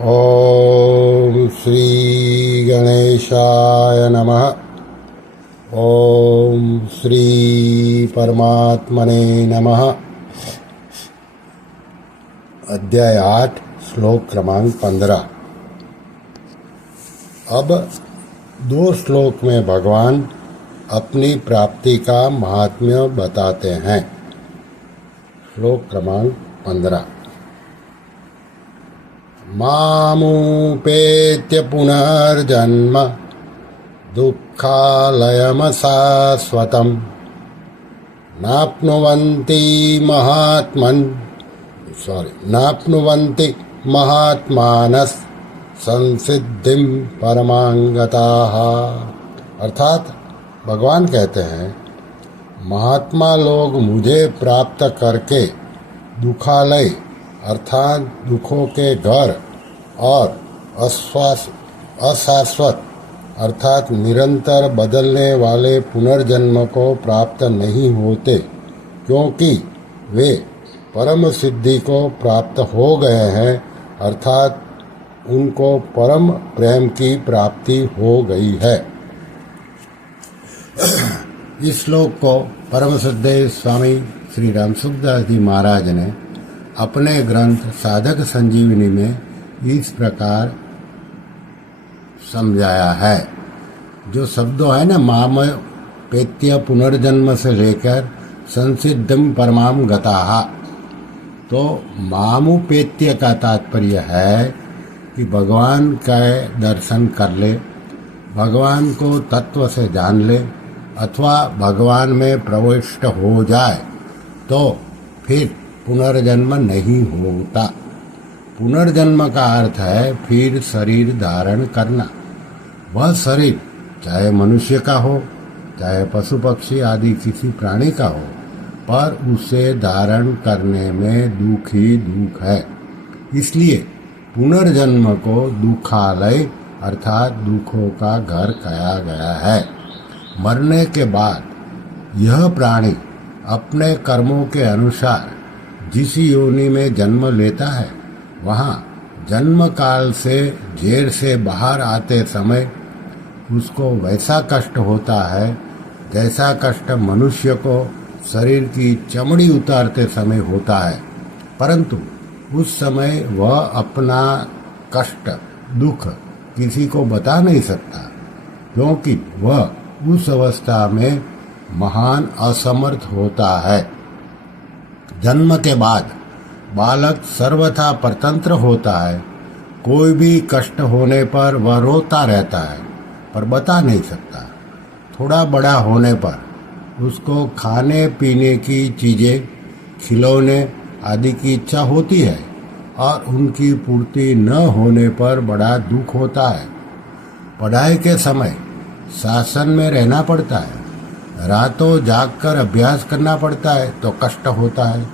ओम श्री गणेशाय नमः। ओम श्री परमात्मने नमः। अध्याय 8 श्लोक क्रमांक 15। अब 2 श्लोक में भगवान अपनी प्राप्ति का महात्म्य बताते हैं। श्लोक क्रमांक 15। मामुपेत्य पुनर्जन्म दुःखालयमशाश्वतम् नाप्नुवन्ति महात्मानः संसिद्धिं परमांगताः। अर्थात भगवान कहते हैं, महात्मा लोग मुझे प्राप्त करके दुखालय अर्थात दुखों के घर और अशाश्वत अर्थात निरंतर बदलने वाले पुनर्जन्म को प्राप्त नहीं होते, क्योंकि वे परम सिद्धि को प्राप्त हो गए हैं, अर्थात उनको परम प्रेम की प्राप्ति हो गई है। इस श्लोक को परम श्रद्धेय स्वामी श्री राम सुखदास जी महाराज ने अपने ग्रंथ साधक संजीवनी में इस प्रकार समझाया है। जो शब्दों है ना, माम पेत्य पुनर्जन्म से लेकर संसिद्धम परमाम गताहा, तो मामुपेत्य का तात्पर्य है कि भगवान का दर्शन कर ले, भगवान को तत्व से जान ले अथवा भगवान में प्रविष्ट हो जाए तो फिर पुनर्जन्म नहीं होता। पुनर्जन्म का अर्थ है फिर शरीर धारण करना। वह शरीर चाहे मनुष्य का हो, चाहे पशु पक्षी आदि किसी प्राणी का हो, पर उसे धारण करने में दुख ही दुख है। इसलिए पुनर्जन्म को दुखालय अर्थात दुखों का घर कहा गया है। मरने के बाद यह प्राणी अपने कर्मों के अनुसार जिस योनि में जन्म लेता है, वहाँ जन्म काल से जेल से बाहर आते समय उसको वैसा कष्ट होता है जैसा कष्ट मनुष्य को शरीर की चमड़ी उतारते समय होता है, परंतु उस समय वह अपना कष्ट दुख किसी को बता नहीं सकता, क्योंकि वह उस अवस्था में महान असमर्थ होता है। जन्म के बाद बालक सर्वथा परतंत्र होता है। कोई भी कष्ट होने पर वह रोता रहता है, पर बता नहीं सकता। थोड़ा बड़ा होने पर उसको खाने पीने की चीज़ें, खिलौने आदि की इच्छा होती है और उनकी पूर्ति न होने पर बड़ा दुख होता है। पढ़ाई के समय शासन में रहना पड़ता है, रातों जागकर अभ्यास करना पड़ता है तो कष्ट होता है।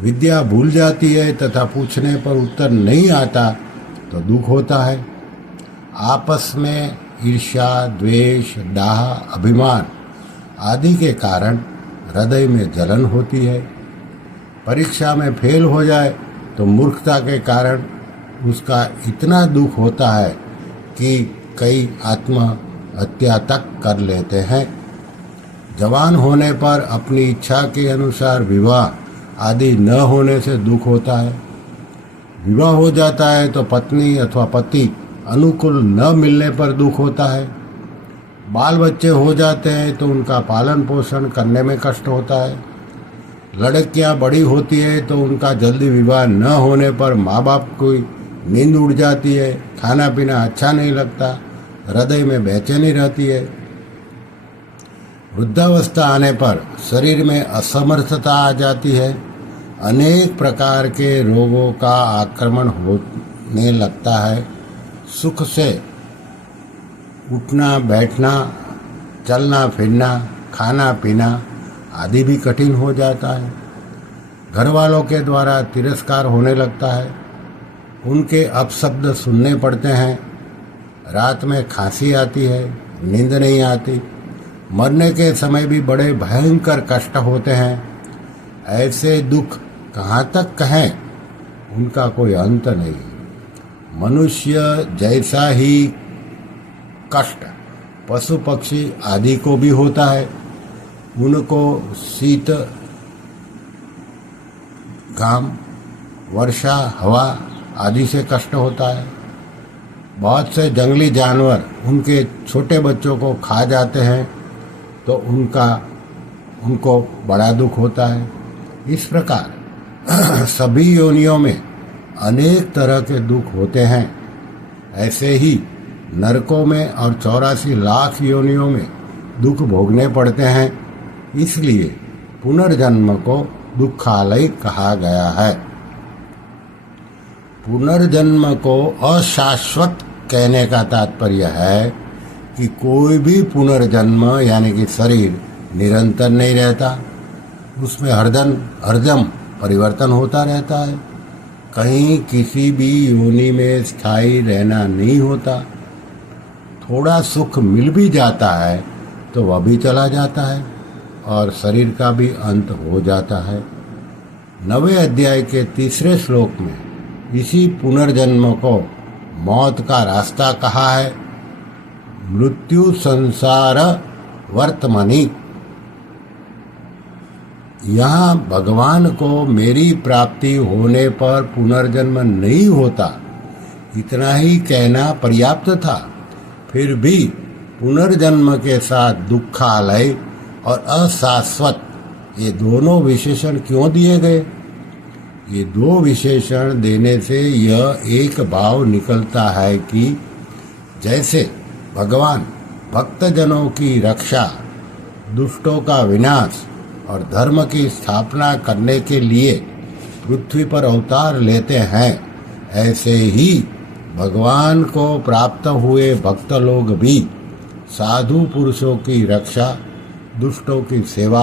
विद्या भूल जाती है तथा पूछने पर उत्तर नहीं आता तो दुख होता है। आपस में ईर्ष्या, द्वेष, डाह, अभिमान आदि के कारण हृदय में जलन होती है। परीक्षा में फेल हो जाए तो मूर्खता के कारण उसका इतना दुख होता है कि कई आत्महत्या तक कर लेते हैं। जवान होने पर अपनी इच्छा के अनुसार विवाह आदि न होने से दुख होता है। विवाह हो जाता है तो पत्नी अथवा पति अनुकूल न मिलने पर दुख होता है। बाल बच्चे हो जाते हैं तो उनका पालन पोषण करने में कष्ट होता है। लड़कियां बड़ी होती है तो उनका जल्दी विवाह न होने पर माँ बाप की नींद उड़ जाती है, खाना पीना अच्छा नहीं लगता, हृदय में बेचैनी रहती है। वृद्धावस्था आने पर शरीर में असमर्थता आ जाती है। अनेक प्रकार के रोगों का आक्रमण होने लगता है। सुख से उठना बैठना, चलना फिरना, खाना पीना आदि भी कठिन हो जाता है। घर वालों के द्वारा तिरस्कार होने लगता है। उनके अपशब्द सुनने पड़ते हैं। रात में खांसी आती है, नींद नहीं आती। मरने के समय भी बड़े भयंकर कष्ट होते हैं। ऐसे दुख कहाँ तक कहें, उनका कोई अंत नहीं। मनुष्य जैसा ही कष्ट पशु पक्षी आदि को भी होता है। उनको शीत, घाम, वर्षा, हवा आदि से कष्ट होता है। बहुत से जंगली जानवर उनके छोटे बच्चों को खा जाते हैं तो उनको बड़ा दुख होता है। इस प्रकार सभी योनियों में अनेक तरह के दुख होते हैं। ऐसे ही नरकों में और 84 लाख योनियों में दुख भोगने पड़ते हैं। इसलिए पुनर्जन्म को दुखालय कहा गया है। पुनर्जन्म को अशाश्वत कहने का तात्पर्य है कि कोई भी पुनर्जन्म यानी कि शरीर निरंतर नहीं रहता, उसमें हरदम परिवर्तन होता रहता है। कहीं किसी भी योनि में स्थायी रहना नहीं होता। थोड़ा सुख मिल भी जाता है तो वह भी चला जाता है और शरीर का भी अंत हो जाता है। 9वें अध्याय के 3 श्लोक में इसी पुनर्जन्म को मौत का रास्ता कहा है। मृत्यु संसार वर्तमनि। यहाँ भगवान को मेरी प्राप्ति होने पर पुनर्जन्म नहीं होता, इतना ही कहना पर्याप्त था। फिर भी पुनर्जन्म के साथ दुखालय और अशाश्वत ये दोनों विशेषण क्यों दिए गए? ये 2 विशेषण देने से यह एक भाव निकलता है कि जैसे भगवान भक्तजनों की रक्षा, दुष्टों का विनाश और धर्म की स्थापना करने के लिए पृथ्वी पर अवतार लेते हैं, ऐसे ही भगवान को प्राप्त हुए भक्त लोग भी साधु पुरुषों की रक्षा, दुष्टों की सेवा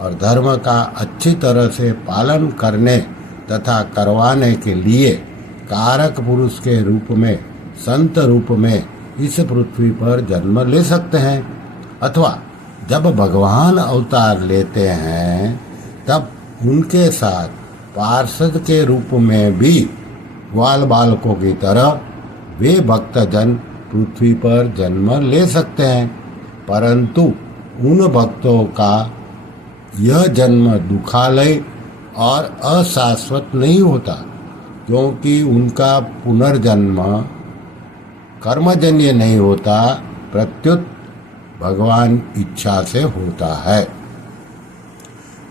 और धर्म का अच्छी तरह से पालन करने तथा करवाने के लिए कारक पुरुष के रूप में, संत रूप में इस पृथ्वी पर जन्म ले सकते हैं। अथवा जब भगवान अवतार लेते हैं तब उनके साथ पार्षद के रूप में भी ग्वाल बालकों की तरह वे भक्तजन पृथ्वी पर जन्म ले सकते हैं। परंतु उन भक्तों का यह जन्म दुखालय और अशाश्वत नहीं होता, क्योंकि उनका पुनर्जन्म कर्मजन्य नहीं होता, प्रत्युत भगवान इच्छा से होता है।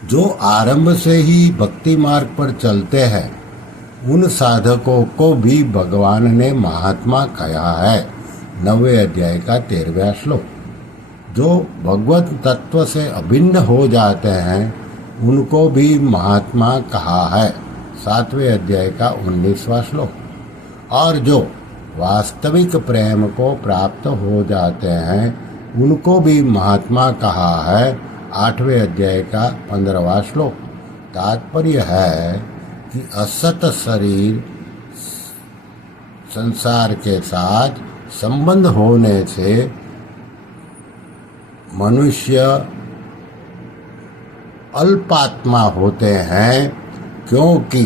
जो आरंभ से ही भक्ति मार्ग पर चलते हैं उन साधकों को भी भगवान ने महात्मा कहा है। 9वें अध्याय का 13वां श्लोक। जो भगवत तत्व से अभिन्न हो जाते हैं उनको भी महात्मा कहा है। 7वें अध्याय का 19वां श्लोक। और जो वास्तविक प्रेम को प्राप्त हो जाते हैं उनको भी महात्मा कहा है। 8वें अध्याय का 15वां श्लोक। तात्पर्य है कि असत शरीर संसार के साथ संबंध होने से मनुष्य अल्पात्मा होते हैं, क्योंकि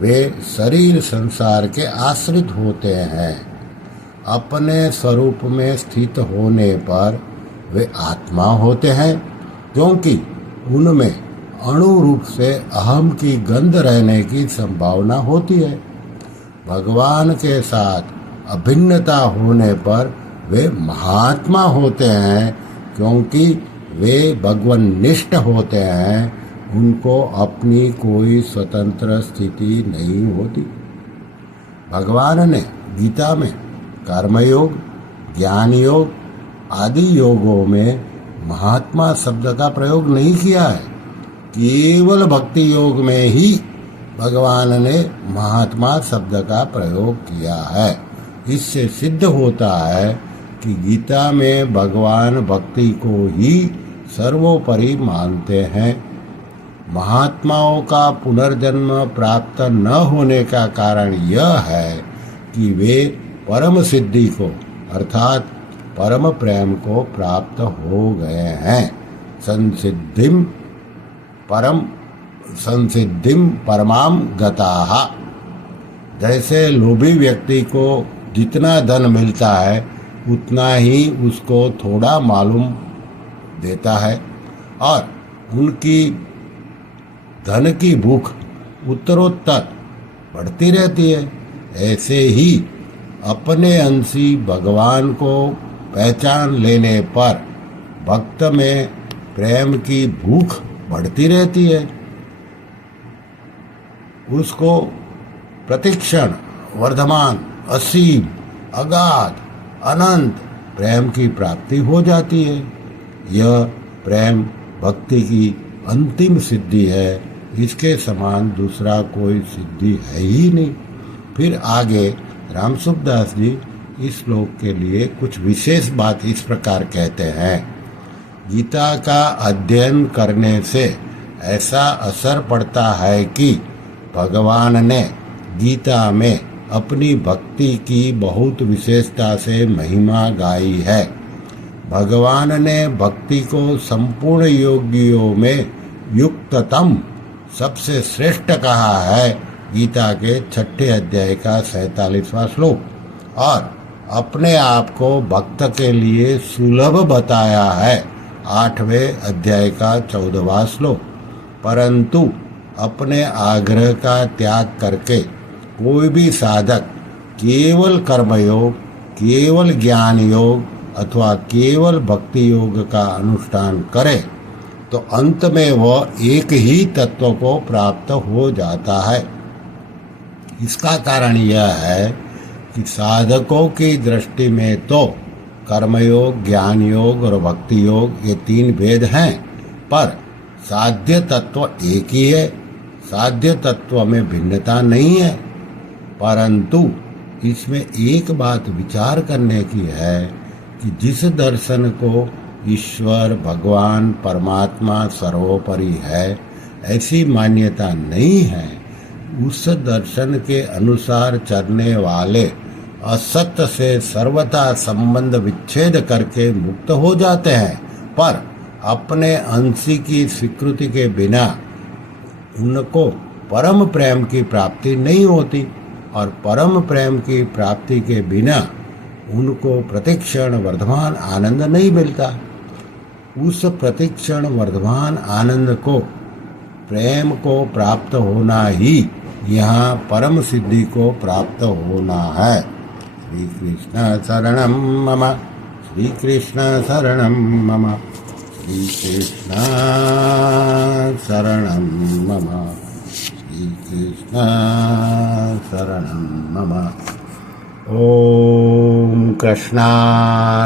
वे शरीर संसार के आश्रित होते हैं। अपने स्वरूप में स्थित होने पर वे आत्मा होते हैं, क्योंकि उनमें अणु रूप से अहम की गंध रहने की संभावना होती है। भगवान के साथ अभिन्नता होने पर वे महात्मा होते हैं, क्योंकि वे भगवन्निष्ठ होते हैं। उनको अपनी कोई स्वतंत्र स्थिति नहीं होती। भगवान ने गीता में कर्मयोग, ज्ञान योग आदि योगों में महात्मा शब्द का प्रयोग नहीं किया है। केवल भक्ति योग में ही भगवान ने महात्मा शब्द का प्रयोग किया है। इससे सिद्ध होता है कि गीता में भगवान भक्ति को ही सर्वोपरि मानते हैं। महात्माओं का पुनर्जन्म प्राप्त न होने का कारण यह है कि वे परम सिद्धि को अर्थात परम प्रेम को प्राप्त हो गए हैं। संसिद्धिम परमाम गताः। जैसे लोभी व्यक्ति को जितना धन मिलता है उतना ही उसको थोड़ा मालूम देता है और उनकी धन की भूख उत्तरोत्तर बढ़ती रहती है, ऐसे ही अपने अंशी भगवान को पहचान लेने पर भक्त में प्रेम की भूख बढ़ती रहती है। उसको प्रतिक्षण वर्धमान असीम अगाध अनंत प्रेम की प्राप्ति हो जाती है। यह प्रेम भक्ति की अंतिम सिद्धि है, इसके समान दूसरा कोई सिद्धि है ही नहीं। फिर आगे रामसुखदास जी इस श्लोक के लिए कुछ विशेष बात इस प्रकार कहते हैं। गीता का अध्ययन करने से ऐसा असर पड़ता है कि भगवान ने गीता में अपनी भक्ति की बहुत विशेषता से महिमा गाई है। भगवान ने भक्ति को संपूर्ण योगियों में युक्ततम सबसे श्रेष्ठ कहा है, गीता के 6 अध्याय का 47वां श्लोक, और अपने आप को भक्त के लिए सुलभ बताया है, 8वें अध्याय का 14वां श्लोक। परंतु अपने आग्रह का त्याग करके कोई भी साधक केवल कर्मयोग, केवल ज्ञान योग अथवा केवल भक्ति योग का अनुष्ठान करे तो अंत में वह एक ही तत्व को प्राप्त हो जाता है। इसका कारण यह है कि साधकों की दृष्टि में तो कर्मयोग, ज्ञान योग और भक्ति योग ये 3 भेद हैं, पर साध्य तत्व एक ही है। साध्य तत्व में भिन्नता नहीं है, परंतु इसमें एक बात विचार करने की है कि जिस दर्शन को ईश्वर, भगवान, परमात्मा सर्वोपरि है ऐसी मान्यता नहीं है, उस दर्शन के अनुसार चलने वाले असत्य से सर्वथा संबंध विच्छेद करके मुक्त हो जाते हैं, पर अपने अंशी की स्वीकृति के बिना उनको परम प्रेम की प्राप्ति नहीं होती, और परम प्रेम की प्राप्ति के बिना उनको प्रतिक्षण वर्धमान आनंद नहीं मिलता। उस प्रतिक्षण वर्धमान आनंद को, प्रेम को प्राप्त होना ही यहाँ परम सिद्धि को प्राप्त होना है। श्री कृष्ण शरणं मम, श्री कृष्ण शरणं मम, श्री कृष्ण शरणं मम, श्री कृष्ण शरणं मम। ओम कृष्णार्पणमस्तु।